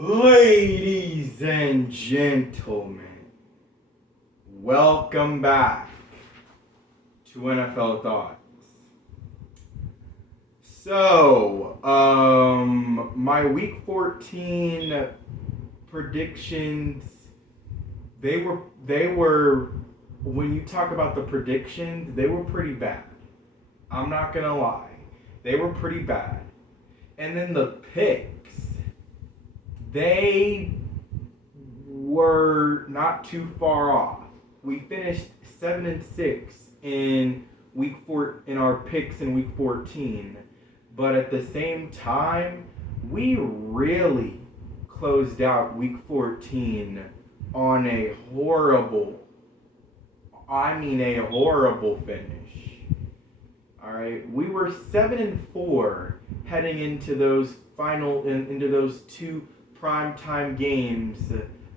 Ladies and gentlemen, welcome back to NFL Thoughts. So, my Week 14 predictions, they were, when you talk about the predictions, they were pretty bad. I'm not gonna lie. They were pretty bad. And then the picks, they were not too far off. We finished 7-6 in our picks in week 14, but at the same time, we really closed out week 14 on a horrible finish. All right, we were 7-4 heading into those two primetime games,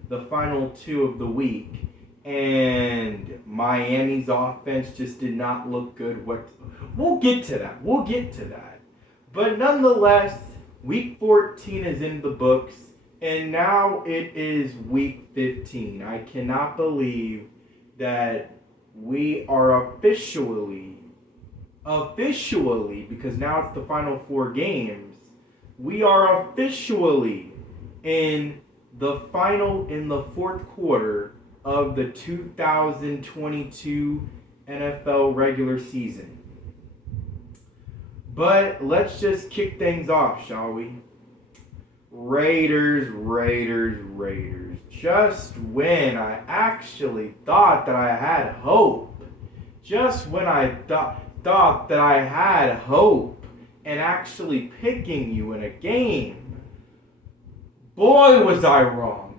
the final two of the week, and Miami's offense just did not look good. We'll get to that. But nonetheless, week 14 is in the books, and now it is week 15. I cannot believe that we are officially, because now it's the final four games, we are officially in the fourth quarter of the 2022 NFL regular season. But let's just kick things off, shall we? Raiders. Just when I actually thought that I had hope, thought that I had hope and actually picking you in a game, boy was I wrong.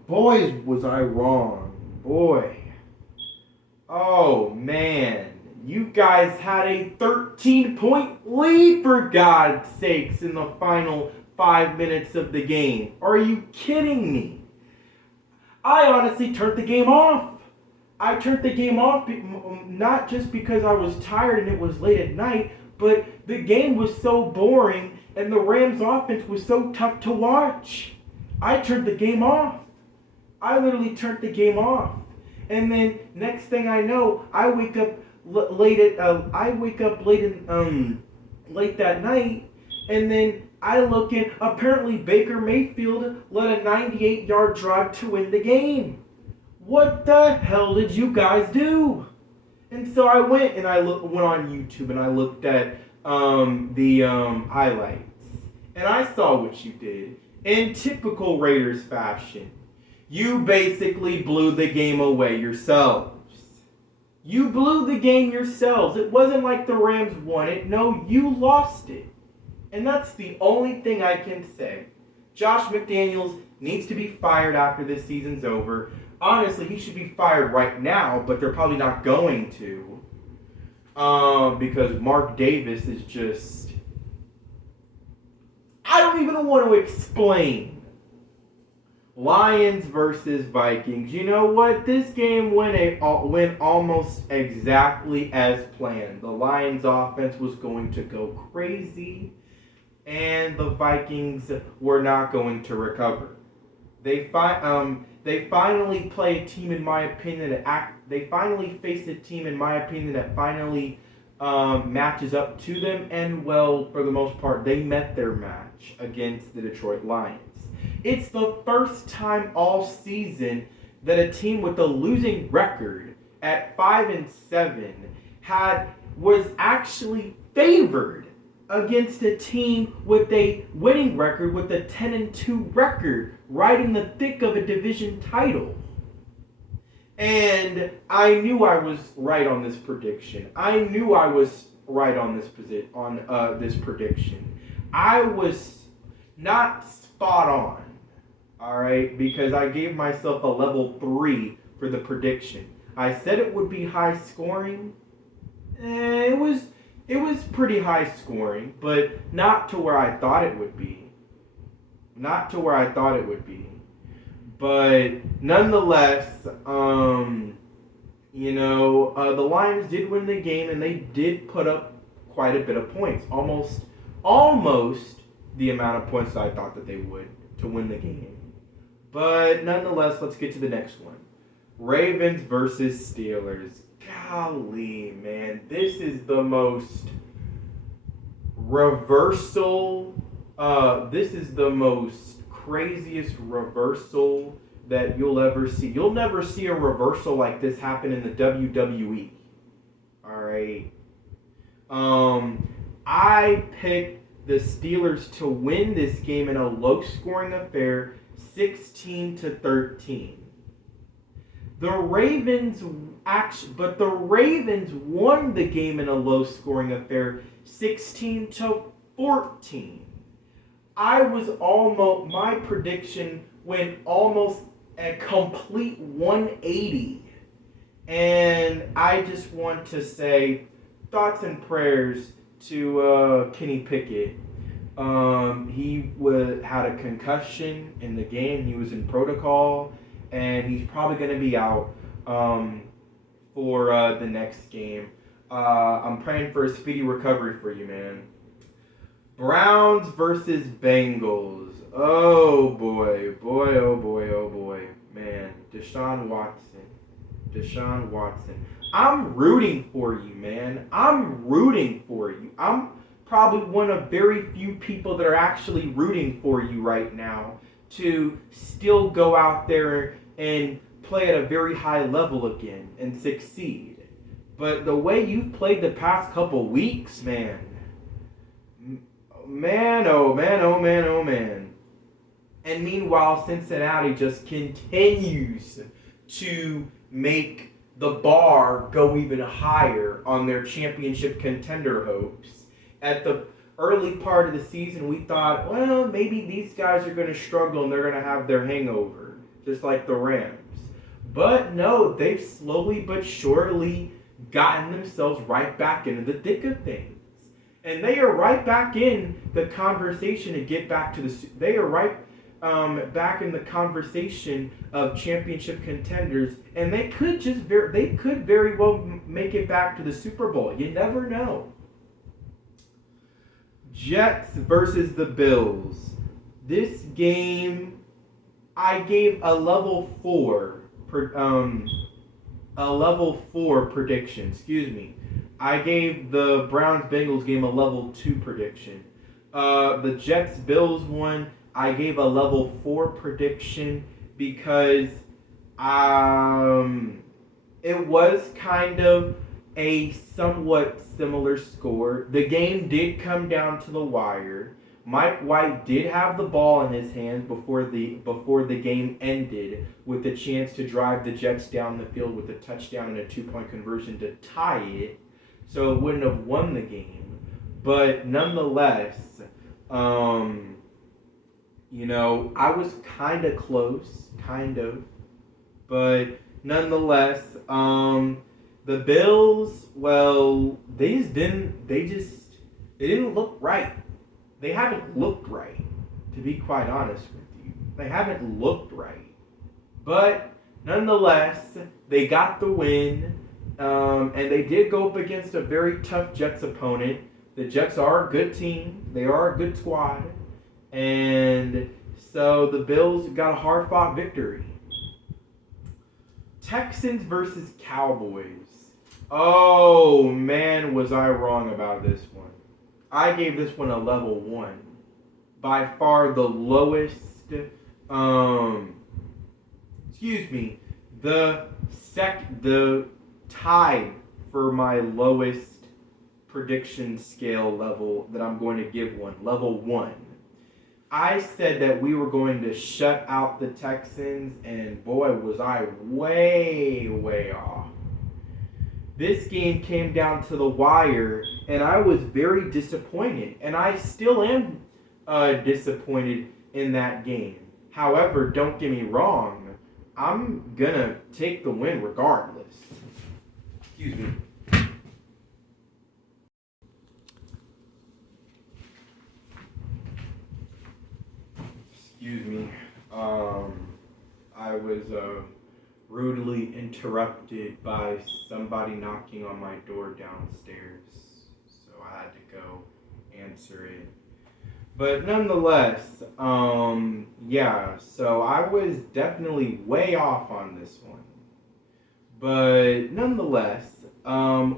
Oh man, you guys had a 13-point lead, for God's sakes, in the final 5 minutes of the game. Are you kidding me? I honestly turned the game off. I turned the game off not just because I was tired and it was late at night, but the game was so boring and the Rams offense was so tough to watch. I turned the game off. I literally turned the game off. And then next thing I know, I wake up late that night, and then I look in, apparently Baker Mayfield led a 98-yard drive to win the game. What the hell did you guys do? And so I went and went on YouTube and I looked at the highlights, and I saw what you did. In typical Raiders fashion, you basically blew the game away yourselves. You blew the game yourselves. It wasn't like the Rams won it. No, you lost it. And that's the only thing I can say. Josh McDaniels needs to be fired after this season's over. Honestly, he should be fired right now, but they're probably not going to. Because Mark Davis is just... I don't even want to explain. Lions versus Vikings. You know what? This game went almost exactly as planned. The Lions offense was going to go crazy, and the Vikings were not going to recover. They finally play a team, in my opinion, they finally face a team, in my opinion, that finally matches up to them, and well, for the most part, they met their match against the Detroit Lions. It's the first time all season that a team with a losing record at 5-7 was actually favored against a team with a winning record, with a 10-2 record, right in the thick of a division title. And I knew I was right on this prediction. I was not spot on, all right, because I gave myself a level 3 for the prediction. I said it would be high scoring. It was pretty high scoring, but not to where I thought it would be. But nonetheless, the Lions did win the game, and they did put up quite a bit of points. Almost the amount of points that I thought that they would to win the game. But nonetheless, let's get to the next one. Ravens versus Steelers. Golly, man, this is the most reversal. This is the most craziest reversal that you'll ever see. You'll never see a reversal like this happen in the WWE. All right. I picked the Steelers to win this game in a low-scoring affair, 16-13. The Ravens won the game in a low-scoring affair, 16-14. My prediction went almost a complete 180. And I just want to say thoughts and prayers to Kenny Pickett. He had a concussion in the game. He was in protocol, and he's probably going to be out for the next game. I'm praying for a speedy recovery for you, man. Browns versus Bengals. Oh boy, man. Deshaun Watson. I'm rooting for you, man. I'm rooting for you. I'm probably one of very few people that are actually rooting for you right now to still go out there and play at a very high level again and succeed. But the way you've played the past couple weeks, man. And meanwhile, Cincinnati just continues to make the bar go even higher on their championship contender hopes. At the early part of the season, we thought, well, maybe these guys are going to struggle and they're going to have their hangover, just like the Rams. But no, they've slowly but surely gotten themselves right back into the thick of things. And they are right back in the conversation to get back to the... They are right back in the conversation of championship contenders, and they could very well make it back to the Super Bowl. You never know. Jets versus the Bills. This game, I gave a level 4 prediction. Excuse me. I gave the Browns-Bengals game a level 2 prediction. The Jets-Bills one, I gave a level 4 prediction because it was kind of a somewhat similar score. The game did come down to the wire. Mike White did have the ball in his hands before the game ended, with the chance to drive the Jets down the field with a touchdown and a 2-point conversion to tie it, so it wouldn't have won the game. But nonetheless, I was kind of close, but nonetheless, the Bills, well, they didn't look right. They haven't looked right, to be quite honest with you. They haven't looked right. But nonetheless, they got the win, and they did go up against a very tough Jets opponent. The Jets are a good team. They are a good squad. And so the Bills got a hard-fought victory. Texans versus Cowboys. Oh, man, was I wrong about this one. I gave this one a level 1. By far the lowest, the tie for my lowest prediction scale level that I'm going to give one, level 1. I said that we were going to shut out the Texans, and boy, was I way, way off. This game came down to the wire, and I was very disappointed, and I still am disappointed in that game. However, don't get me wrong, I'm going to take the win regardless. Excuse me. I was rudely interrupted by somebody knocking on my door downstairs, so I had to go answer it. But nonetheless, yeah, so I was definitely way off on this one. But nonetheless,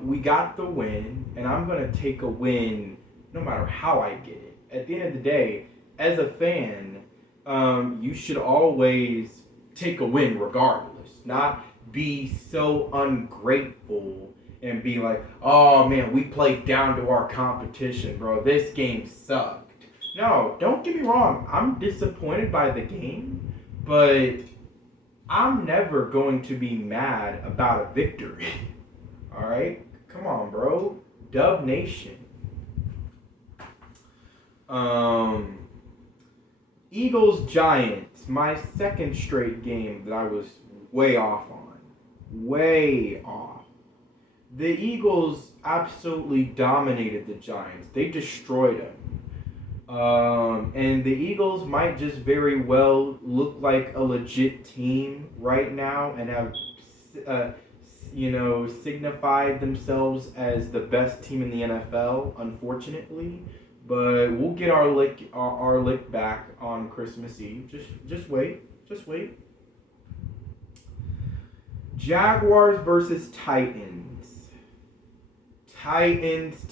we got the win, and I'm going to take a win no matter how I get it. At the end of the day, as a fan, you should always take a win regardless, not be so ungrateful and be like, oh man, we played down to our competition, bro. This game sucked. No, don't get me wrong. I'm disappointed by the game, but I'm never going to be mad about a victory. All right? Come on, bro. Dub Nation. Eagles Giants, my second straight game that I was way off on. Way off. The Eagles absolutely dominated the Giants. They destroyed them. And the Eagles might just very well look like a legit team right now and have, signified themselves as the best team in the NFL, unfortunately. But we'll get our lick back on Christmas Eve. Just wait. Jaguars versus Titans. Titans.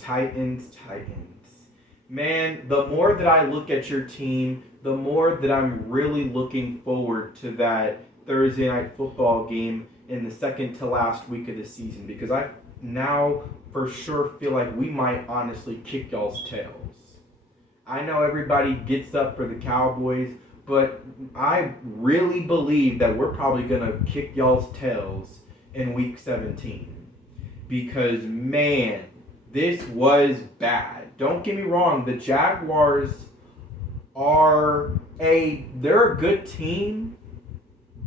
Man, the more that I look at your team, the more that I'm really looking forward to that Thursday night football game in the second to last week of the season, because I now for sure feel like we might honestly kick y'all's tails. I know everybody gets up for the Cowboys, but I really believe that we're probably going to kick y'all's tails in week 17. Because, man, this was bad. Don't get me wrong, the Jaguars they're a good team,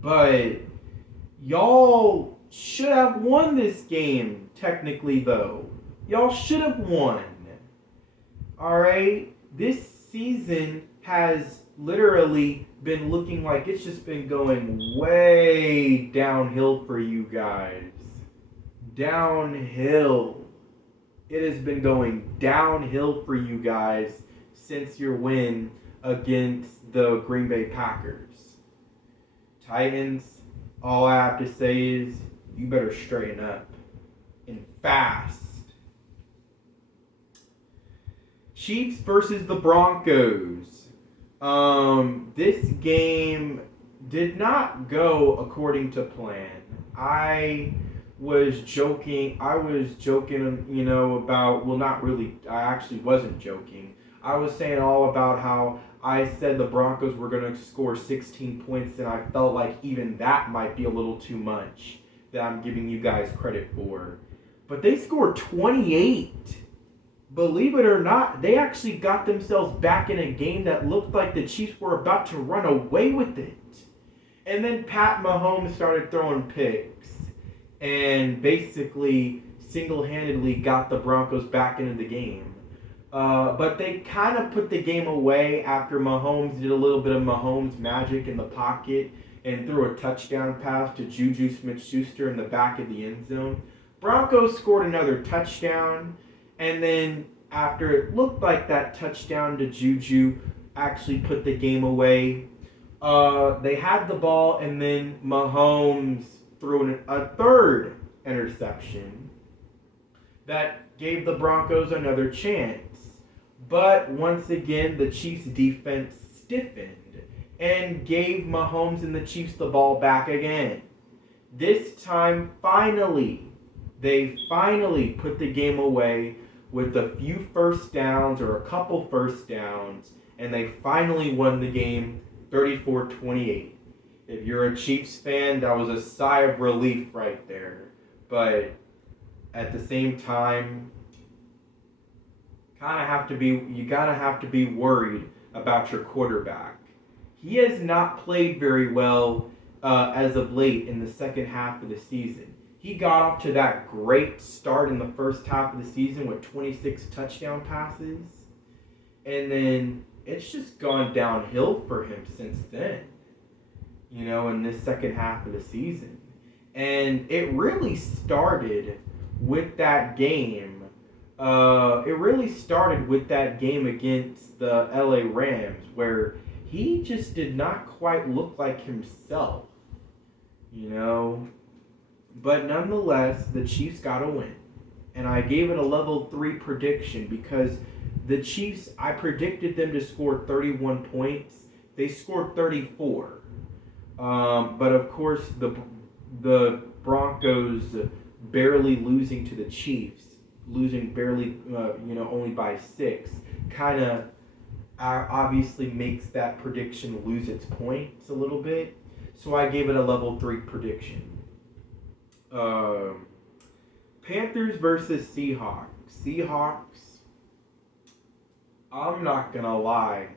but y'all should have won this game, technically, though. Y'all should have won. Alright? This season has literally been looking like it's just been going way downhill for you guys. Downhill. It has been going downhill for you guys since your win against the Green Bay Packers. Titans, all I have to say is you better straighten up. And fast. Chiefs versus the Broncos. This game did not go according to plan. I was joking, about, well, not really, I actually wasn't joking. I was saying all about how I said the Broncos were going to score 16 points, and I felt like even that might be a little too much that I'm giving you guys credit for. But they scored 28. Believe it or not, they actually got themselves back in a game that looked like the Chiefs were about to run away with it. And then Pat Mahomes started throwing picks and basically single-handedly got the Broncos back into the game. But they kind of put the game away after Mahomes did a little bit of Mahomes magic in the pocket and threw a touchdown pass to Juju Smith-Schuster in the back of the end zone. Broncos scored another touchdown. And then after it looked like that touchdown to Juju actually put the game away, they had the ball, and then Mahomes threw in a third interception that gave the Broncos another chance. But once again, the Chiefs' defense stiffened and gave Mahomes and the Chiefs the ball back again. This time, they finally put the game away with a few first downs or a couple first downs, and they finally won the game 34-28. If you're a Chiefs fan, that was a sigh of relief right there. But at the same time, you gotta have to be worried about your quarterback. He has not played very well as of late in the second half of the season. He got off to that great start in the first half of the season with 26 touchdown passes. And then it's just gone downhill for him since then, in this second half of the season. And it really started with that game It really started with that game against the LA Rams where he just did not quite look like himself, you know. But nonetheless, the Chiefs got a win. And I gave it a level 3 prediction because the Chiefs, I predicted them to score 31 points. They scored 34. But of course, the Broncos barely losing to the Chiefs, losing barely, only by 6, kind of obviously makes that prediction lose its points a little bit. So I gave it a level 3 prediction. Panthers versus Seahawks. Seahawks, I'm not gonna lie.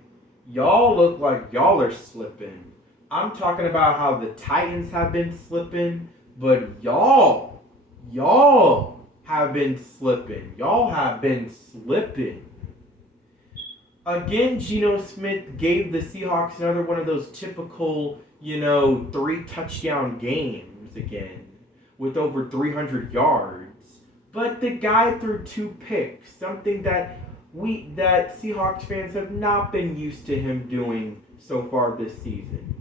Y'all look like y'all are slipping. I'm talking about how the Titans have been slipping, but y'all have been slipping. Y'all have been slipping. Again, Geno Smith gave the Seahawks another one of those typical, 3 touchdown games again with over 300 yards. But the guy threw 2 picks, something that Seahawks fans have not been used to him doing so far this season.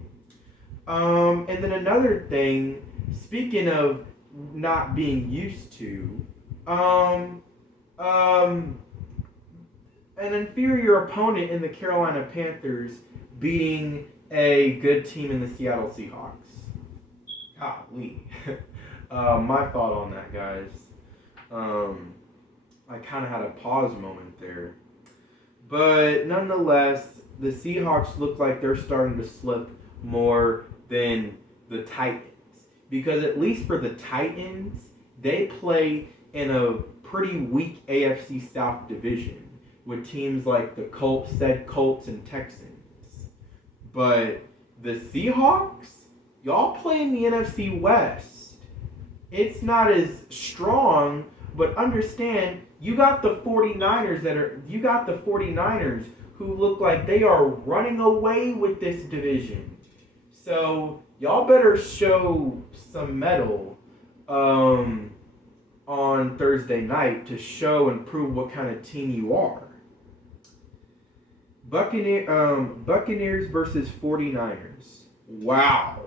And then another thing, speaking of not being used to, an inferior opponent in the Carolina Panthers beating a good team in the Seattle Seahawks. Golly. My thought on that, guys. I kind of had a pause moment there. But nonetheless, the Seahawks look like they're starting to slip more than the Titans. Because at least for the Titans, they play in a pretty weak AFC South division with teams like the Colts and Texans. But the Seahawks, y'all play in the NFC West. It's not as strong, but understand you got the 49ers who look like they are running away with this division. So y'all better show some mettle on Thursday night to show and prove what kind of team you are. Buccaneers versus 49ers. Wow.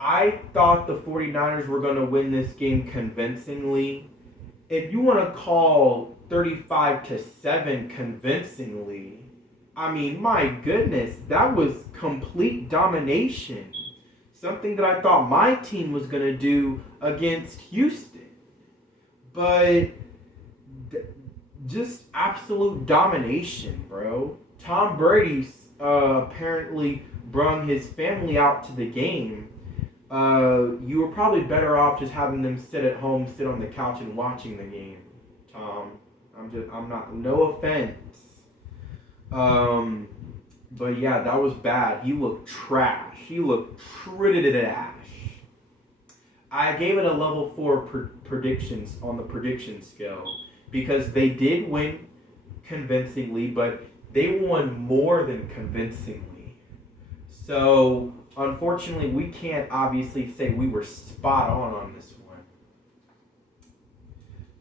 I thought the 49ers were going to win this game convincingly. If you want to call 35-7 convincingly, I mean, my goodness, that was complete domination. Something that I thought my team was going to do against Houston. But just absolute domination, bro. Tom Brady apparently brung his family out to the game. You were probably better off just having them sit at home, sit on the couch and watching the game, Tom. I'm not, no offense. But yeah, that was bad. He looked trash. He looked trash. I gave it a level 4 predictions on the prediction scale because they did win convincingly, but they won more than convincingly. So, unfortunately, we can't obviously say we were spot on this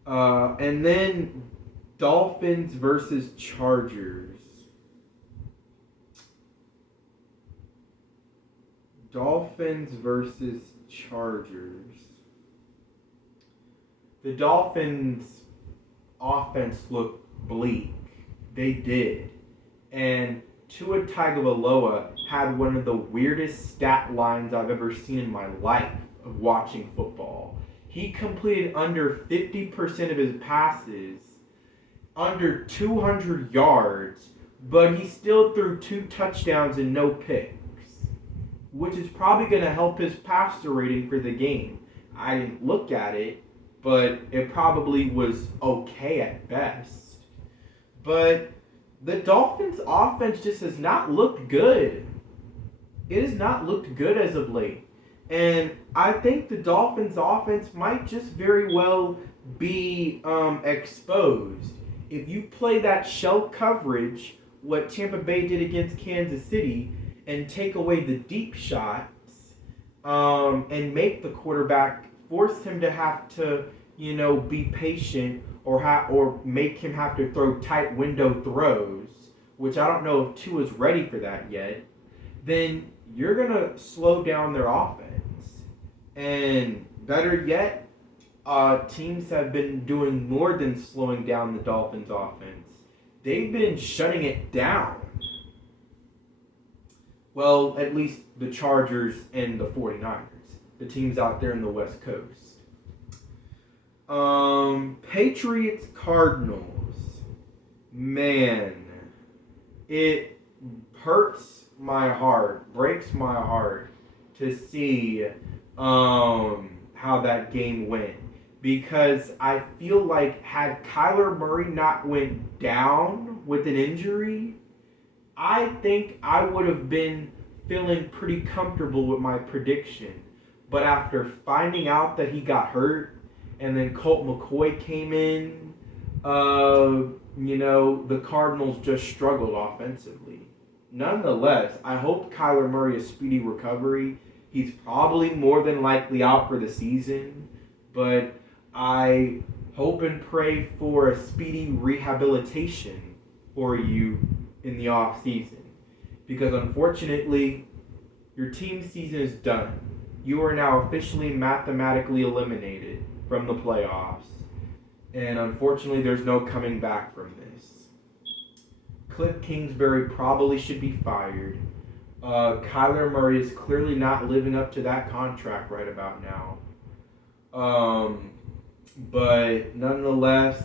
one. And then Dolphins versus Chargers. Dolphins versus Chargers. The Dolphins' offense looked bleak. They did. And Tua Tagovailoa had one of the weirdest stat lines I've ever seen in my life of watching football. He completed under 50% of his passes, under 200 yards, but he still threw 2 touchdowns and no picks, which is probably going to help his passer rating for the game. I didn't look at it, but it probably was okay at best. But the Dolphins' offense just has not looked good. It has not looked good as of late. And I think the Dolphins' offense might just very well be exposed. If you play that shell coverage, what Tampa Bay did against Kansas City, and take away the deep shots, and make the quarterback, force him to have to, be patient or make him have to throw tight window throws, which I don't know if Tua's ready for that yet, then you're going to slow down their offense. And better yet, teams have been doing more than slowing down the Dolphins' offense. They've been shutting it down. Well, at least the Chargers and the 49ers, the teams out there in the West Coast. Patriots, Cardinals. Man, it hurts my heart, breaks my heart to see how that game went. Because I feel like had Kyler Murray not went down with an injury, I think I would have been feeling pretty comfortable with my prediction. But after finding out that he got hurt, and then Colt McCoy came in, the Cardinals just struggled offensively. Nonetheless, I hope Kyler Murray a speedy recovery. He's probably more than likely out for the season, but I hope and pray for a speedy rehabilitation for you in the off season, because unfortunately your team season is done. You are now officially mathematically eliminated from the playoffs, and unfortunately there's no coming back from this. Cliff Kingsbury probably should be fired. Kyler Murray is clearly not living up to that contract right about now. But nonetheless,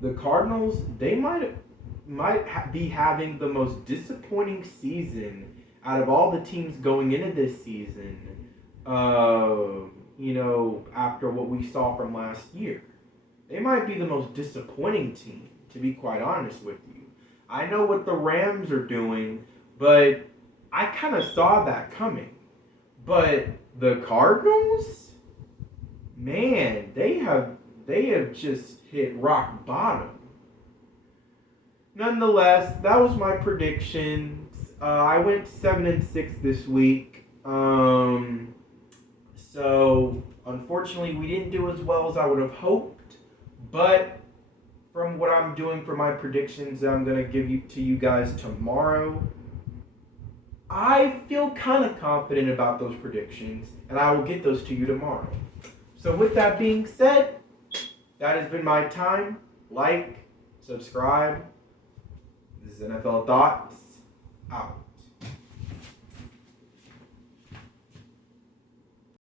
the Cardinals, they might be having the most disappointing season out of all the teams going into this season, after what we saw from last year. They might be the most disappointing team, to be quite honest with you. I know what the Rams are doing, but I kind of saw that coming. But the Cardinals, man, they have just hit rock bottom. Nonetheless, that was my predictions. I went 7-6 this week. So unfortunately, we didn't do as well as I would have hoped. But from what I'm doing for my predictions that I'm going to give to you guys tomorrow, I feel kind of confident about those predictions, and I will get those to you tomorrow. So with that being said, that has been my time. Like, subscribe. This is NFL Thoughts. Out.